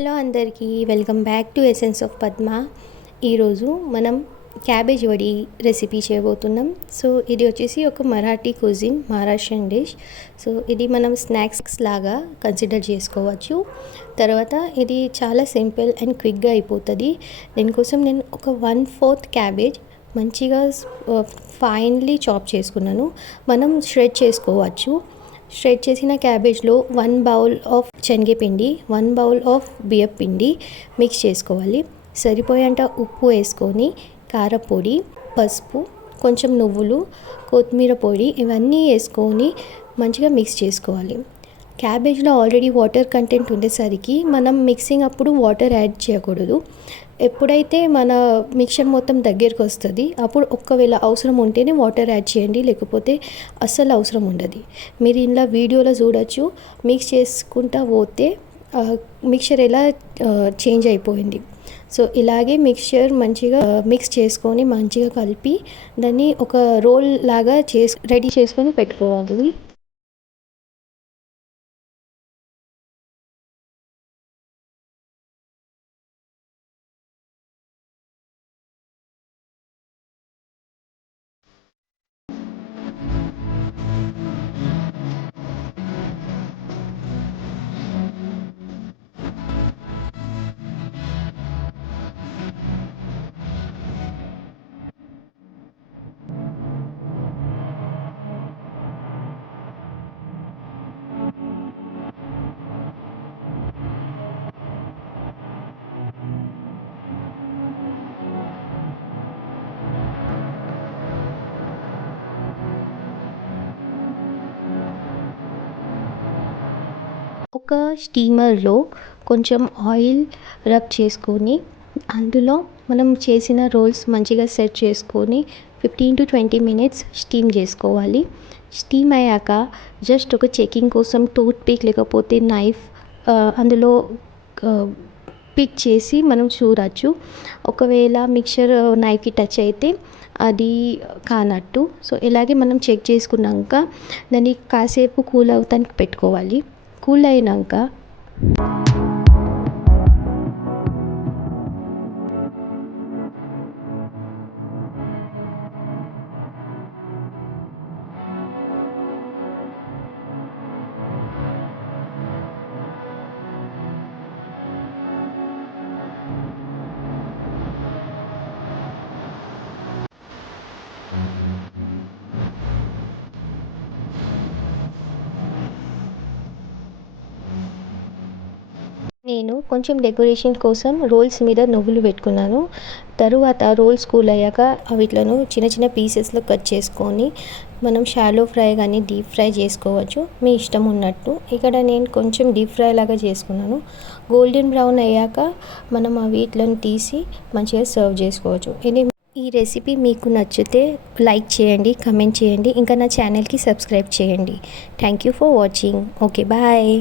Hello అందరికీ welcome back to essence of Padma. ఈరోజు మనం క్యాబేజ్ వడి రెసిపీ చేయబోతున్నాం. సో ఇది వచ్చేసి ఒక Marathi cuisine, Maharashtrian dish. So ఇది మనం స్నాక్స్ లాగా కన్సిడర్ చేసుకోవచ్చు. తర్వాత ఇది చాలా సింపుల్ అండ్ క్విక్గా అయిపోతుంది. దీనికోసం నేను ఒక 1/4 క్యాబేజ్ మంచిగా ఫైన్లీ చాప్ చేసుకున్నాను. మనం షెడ్ చేసుకోవచ్చు. షెడ్ చేసిన క్యాబేజ్లో 1 బౌల్ ఆఫ్ శనగపిండి, 1 బౌల్ ఆఫ్ బియ్యం పిండి మిక్స్ చేసుకోవాలి. సరిపోయేంత ఉప్పు వేసుకొని కారపొడి, పసుపు, కొంచెం నువ్వులు, కొత్తిమీర పొడి ఇవన్నీ వేసుకొని మంచిగా మిక్స్ చేసుకోవాలి. క్యాబేజ్లో ఆల్రెడీ వాటర్ కంటెంట్ ఉండేసరికి మనం మిక్సింగ్ అప్పుడు వాటర్ యాడ్ చేయకూడదు. ఎప్పుడైతే మన మిక్చర్ మొత్తం దగ్గరికి వస్తుంది అప్పుడు ఒకవేళ అవసరం ఉంటేనే వాటర్ యాడ్ చేయండి, లేకపోతే అస్సలు అవసరం ఉండదు. మీరు ఇలా వీడియోలో చూడొచ్చు, మిక్స్ చేసుకుంటా పోతే మిక్చర్ ఎలా చేంజ్ అయిపోయింది. సో ఇలాగే మిక్చర్ మంచిగా మిక్స్ చేసుకొని మంచిగా కలిపి దాన్ని ఒక రోల్ లాగా రెడీ చేసుకొని పెట్టుకోవాలి. ఒక స్టీమర్లో కొంచెం ఆయిల్ రబ్ చేసుకొని అందులో మనం చేసిన రోల్స్ మంచిగా సెట్ చేసుకొని 15 to 20 మినిట్స్ స్టీమ్ చేసుకోవాలి. స్టీమ్ అయ్యాక జస్ట్ ఒక చెకింగ్ కోసం టూత్ పిక్ లేకపోతే నైఫ్ అందులో పిక్ చేసి మనం చూడవచ్చు. ఒకవేళ మిక్చర్ నైఫ్కి టచ్ అయితే అది కానట్టు. సో ఇలాగే మనం చెక్ చేసుకున్నాక దాన్ని కాసేపు కూల్ అవటానికి పెట్టుకోవాలి. కూల్ అయినాక నేను కొంచెం డెకరేషన్ కోసం రోల్స్ మీద నువ్వులు పెట్టుకున్నాను. తరువాత రోల్స్ కూల్ అయ్యాక వీటిలను చిన్న చిన్న పీసెస్లో కట్ చేసుకొని మనం షాలో ఫ్రై కానీ డీప్ ఫ్రై చేసుకోవచ్చు, మీ ఇష్టం ఉన్నట్టు. ఇక్కడ నేను కొంచెం డీప్ ఫ్రై లాగా చేసుకున్నాను. గోల్డెన్ బ్రౌన్ అయ్యాక మనం వీటిలను తీసి మంచిగా సర్వ్ చేసుకోవచ్చు. ఈ రెసిపీ మీకు నచ్చితే లైక్ చేయండి, కమెంట్ చేయండి, ఇంకా నా ఛానల్కి సబ్స్క్రైబ్ చేయండి. Thank you for watching. Okay, bye.